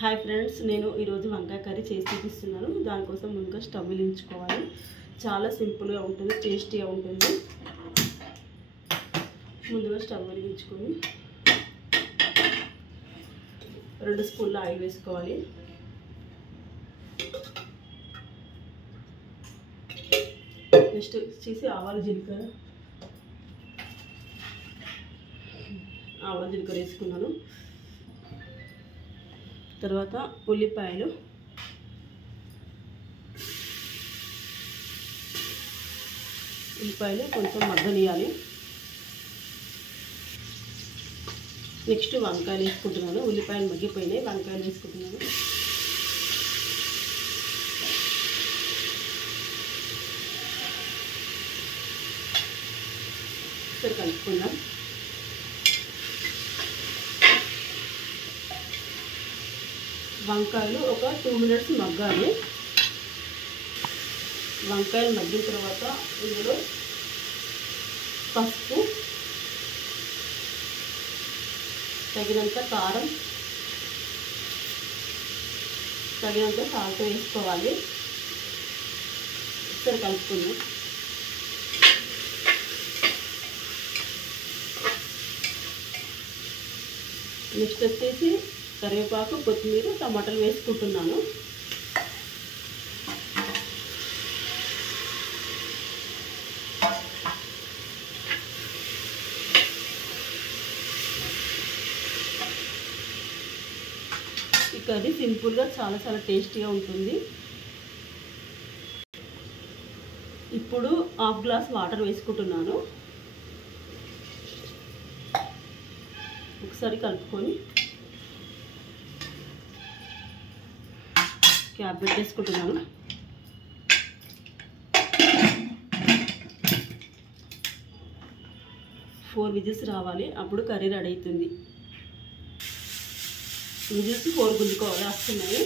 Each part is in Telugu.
హాయ్ ఫ్రెండ్స్, నేను ఈరోజు వంకాయ కర్రీ చేసి చూపిస్తున్నాను. దానికోసం ముందుగా స్టవ్ వెలిగించుకోవాలి. చాలా సింపుల్గా ఉంటుంది, టేస్టీగా ఉంటుంది. ముందుగా స్టవ్ వెలిగించుకొని 2 స్పూన్ల ఆయిల్ వేసుకోవాలి. నెక్స్ట్ వచ్చేసి ఆవాలు జీలకర్ర వేసుకున్నాను. తర్వాత ఉల్లిపాయలు, కొంచెం మగ్గనియాలి. నెక్స్ట్ వంకాయలు వేసుకుంటున్నాను. ఉల్లిపాయలు మగ్గిపోయినాయి, వంకాయలు వేసుకుంటున్నాను. సరే కలుపుకుందాం. వంకాయలు ఒక 2 మినిట్స్ మగ్గాలి. వంకాయలు మగ్గిన తర్వాత ఇందులో పసుపు, తగినంత కారం, తగినంత సాల్ట్ వేసుకోవాలి. సరే కలుపుకుందాం. నెక్స్ట్ వచ్చేసి కరివేపాకు, కొత్తిమీర, టమాటాలు వేసుకుంటున్నాను. ఈ కర్రీ సింపుల్గా చాలా టేస్టీగా ఉంటుంది. ఇప్పుడు 1/2 గ్లాస్ వాటర్ వేసుకుంటున్నాను. ఒకసారి కలుపుకొని క్యాప్ పెట్టేసుకుంటున్నాను. ఫోర్ విజిల్స్ రావాలి, అప్పుడు కర్రీ రెడీ అవుతుంది. విజిల్స్ 4 గుంజుకోవాలి, వస్తున్నాయి.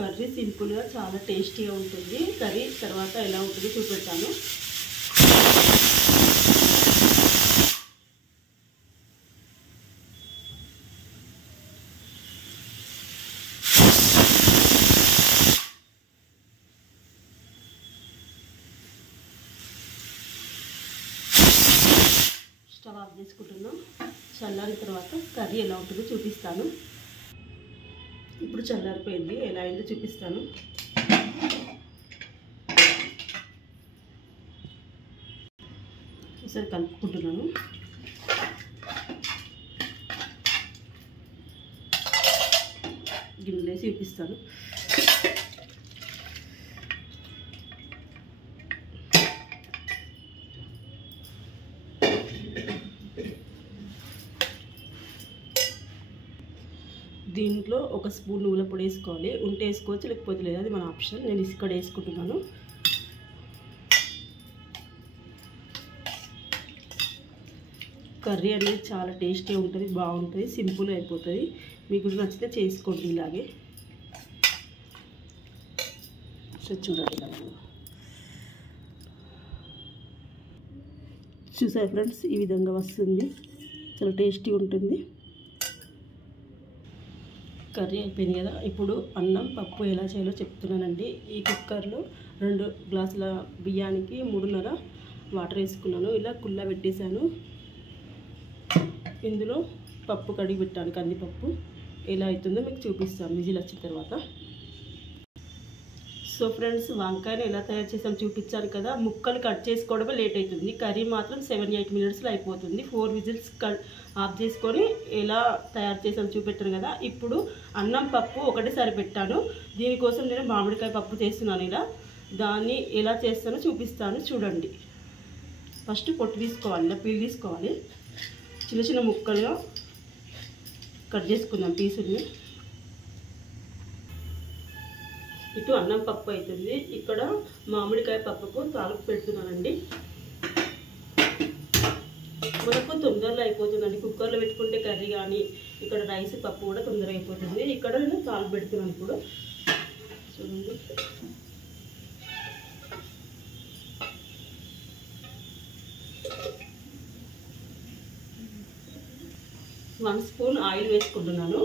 కర్రీ సింపుల్గా చాలా టేస్టీగా ఉంటుంది. కర్రీ తర్వాత ఎలా ఉంటుందో చూపెడతాను. స్టవ్ ఆఫ్ చేసుకుంటున్నాం. చల్లారిన తర్వాత కర్రీ ఎలా ఉంటుందో చూపిస్తాను. ఇప్పుడు చల్లారిపోయింది, ఎలా అయిందో చూపిస్తాను. ఒకసారి కలుపుకుంటున్నాను. గిన్నె చూపిస్తాను. దీంట్లో 1 స్పూన్ నువ్వుల పొడి వేసుకోవాలి. ఉంటే వేసుకోవచ్చు, లేకపోతే లేదు, అది మన ఆప్షన్. నేను ఇక్కడ వేసుకుంటున్నాను. కర్రీ అనేది చాలా టేస్టీగా ఉంటుంది, బాగుంటుంది, సింపుల్గా అయిపోతుంది. మీకు నచ్చితే చేసుకోండి ఇలాగే. సో చూడండి, చూసారు ఫ్రెండ్స్, ఈ విధంగా వస్తుంది. చాలా టేస్టీగా ఉంటుంది. కర్రీ అయిపోయింది కదా. ఇప్పుడు అన్నం పప్పు ఎలా చేయాలో చెప్తున్నానండి. ఈ కుక్కర్లో 2 గ్లాసుల బియ్యానికి 3.5 వాటర్ వేసుకున్నాను. ఇలా కుళ్ళ పెట్టేశాను. ఇందులో పప్పు కడిగి పెట్టాను, కందిపప్పు. ఎలా అవుతుందో మీకు చూపిస్తాను విజిల్ వచ్చిన తర్వాత. సో ఫ్రెండ్స్, వంకాయని ఎలా తయారు చేసాం చూపించాను కదా. ముక్కలు కట్ చేసుకోవడమే లేట్ అవుతుంది. కర్రీ మాత్రం 7-8 మినిట్స్లో అయిపోతుంది. 4 విజిల్స్ ఆఫ్ చేసుకొని ఎలా తయారు చేసాం చూపెట్టాను కదా. ఇప్పుడు అన్నం పప్పు ఒకటేసారి పెట్టాను. దీనికోసం నేను మామిడికాయ పప్పు చేస్తున్నాను. ఇలా దాన్ని ఎలా చేస్తానో చూపిస్తాను, చూడండి. ఫస్ట్ పొట్టు తీసుకోవాలి, ఇలా పీల్ తీసుకోవాలి. చిన్న ముక్కలుగా కట్ చేసుకుందాం పీసుల్ని. ఇటు అన్నం పప్పు అవుతుంది. ఇక్కడ మామిడికాయ పప్పుకు తాలింపు పెడుతున్నానండి. మనకు తొందరలో అయిపోతుందండి. కుక్కర్లో పెట్టుకుంటే కర్రీ కానీ ఇక్కడ రైస్ పప్పు కూడా తొందరగా అయిపోతుంది. ఇక్కడ నేను తాలింపు పెడుతున్నాను. ఇప్పుడు చూడండి, 1 స్పూన్ ఆయిల్ వేసుకుంటున్నాను.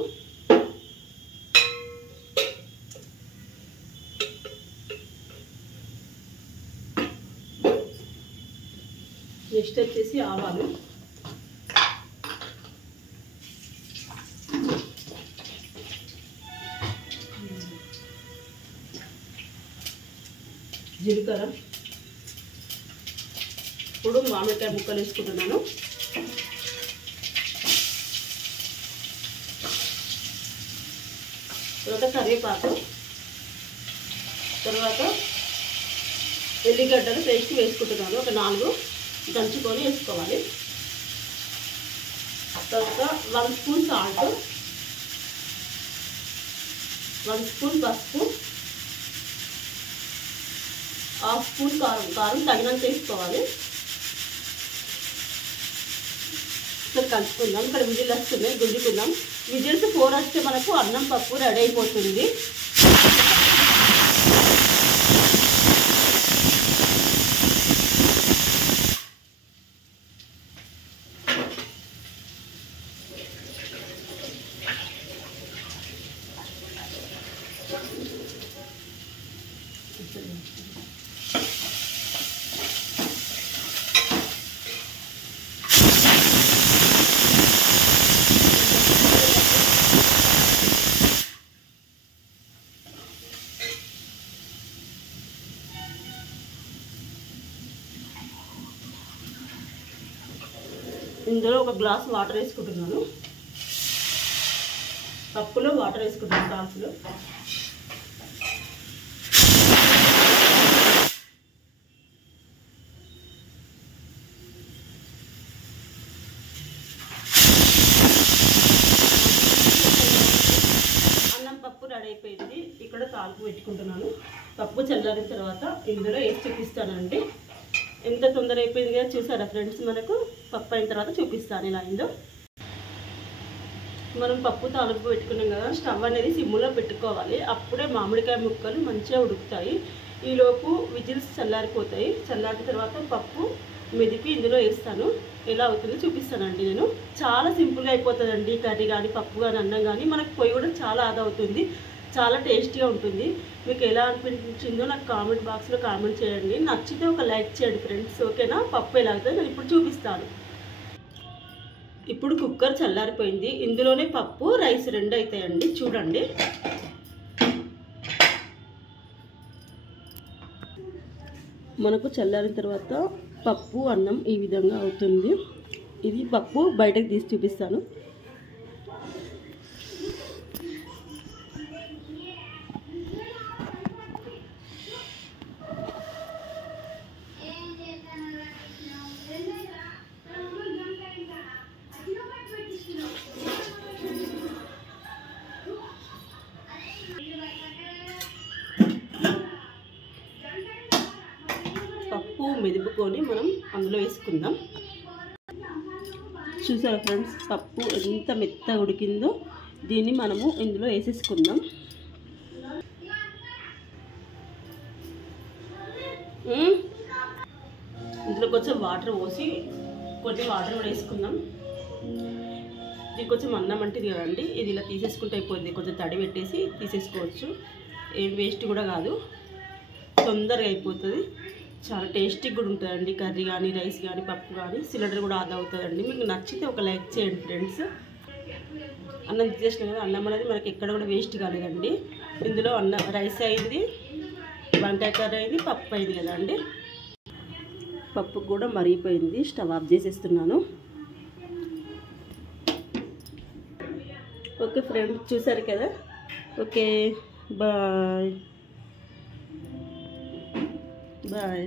నెక్స్ట్ వచ్చేసి ఆవాలు, జీలకర్ర, ఇప్పుడు మామిడికాయ ముక్కలు వేసుకుంటున్నాను. తర్వాత కరివేపాకు, తర్వాత ఎల్లిగడ్డలు పేస్ట్ వేసుకుంటున్నాను. ఒక 4 దంచుకొని వేసుకోవాలి. తర్వాత 1 స్పూన్ సాల్ట్, 1 స్పూన్ పసుపు, 1/2 స్పూన్ కారం తగినంత వేసుకోవాలి. ఇక్కడ కలుపుకుందాం. ఇక్కడ విజిల్ వస్తున్నాయి, గుంజుకుందాం. విజిల్స్ 4 వస్తే మనకు అన్నం పప్పు రెడీ అయిపోతుంది. ఇందులో ఒక గ్లాస్ వాటర్ వేసుకుంటున్నాను. కప్పులో వాటర్ వేసుకుంటున్నాను గ్లాసులో. అన్నం పప్పు రెడీ అయిపోయింది. ఇక్కడ తాలింపు పెట్టుకుంటున్నాను. పప్పు చల్లారిన తర్వాత ఇందులో వేసి చూపిస్తానండి. ఎంత తొందర అయిపోయింది కదా, చూసారా ఫ్రెండ్స్. మనకు పప్పు అయిన తర్వాత చూపిస్తాను ఎలా అయిందో. మనం పప్పు తాలింపు పెట్టుకున్నాం కదా, స్టవ్ అనేది సిమ్లో పెట్టుకోవాలి. అప్పుడే మామిడికాయ ముక్కలు మంచిగా ఉడుకుతాయి. ఈలోపు విజిల్స్ చల్లారిపోతాయి. చల్లారిన తర్వాత పప్పు మెదిపి ఇందులో వేస్తాను. ఎలా అవుతుందో చూపిస్తానండి నేను. చాలా సింపుల్గా అయిపోతుందండి. కర్రీ కానీ పప్పు కానీ అన్నం కానీ మనకు పొయ్యి కూడా చాలా ఆదా అవుతుంది. చాలా టేస్టీగా ఉంటుంది. మీకు ఎలా అనిపించిందో నాకు కామెంట్ బాక్స్లో కామెంట్ చేయండి. నచ్చితే ఒక లైక్ చేయండి ఫ్రెండ్స్. ఓకేనా? పప్పు ఎలా అవుతుందో నేను ఇప్పుడు చూపిస్తాను. ఇప్పుడు కుక్కర్ చల్లారిపోయింది. ఇందులోనే పప్పు రైస్ 2 అవుతాయండి. చూడండి. మనకు చల్లారిన తర్వాత పప్పు అన్నం ఈ విధంగా అవుతుంది. ఇది పప్పు బయటకు తీసి చూపిస్తాను. పప్పు మెదుపుకొని మనం అందులో వేసుకుందాం. చూసారా ఫ్రెండ్స్, పప్పు ఎంత మెత్తగా ఉడికిందో. దీన్ని మనము ఇందులో వేసేసుకుందాం. ఇందులో కొంచెం వాటర్ పోసి కొన్ని వాటర్ కూడా వేసుకుందాం. ఇది కొంచెం అన్నం అంటే ఇది కదండి, ఇది ఇలా తీసేసుకుంటే అయిపోద్ది. కొంచెం తడి పెట్టేసి తీసేసుకోవచ్చు. ఏం వేస్ట్ కూడా కాదు, తొందరగా అయిపోతుంది. చాలా టేస్టీగా కూడా ఉంటుందండి. కర్రీ కానీ రైస్ కానీ పప్పు కానీ. సిలిండర్ కూడా ఆదా అవుతుందండి. మీకు నచ్చితే ఒక లైక్ చేయండి ఫ్రెండ్స్. అన్నం తీసేసిన కదా, అన్నం అనేది మనకి ఎక్కడ కూడా వేస్ట్ కాలేదండి. ఇందులో రైస్ అయింది, వంకాయ కర్రీ అయింది, పప్పు అయింది కదా అండి. పప్పు కూడా మరిగిపోయింది. స్టవ్ ఆఫ్ చేసేస్తున్నాను. ఓకే ఫ్రెండ్స్, చూసారు కదా. Okay, bye bye.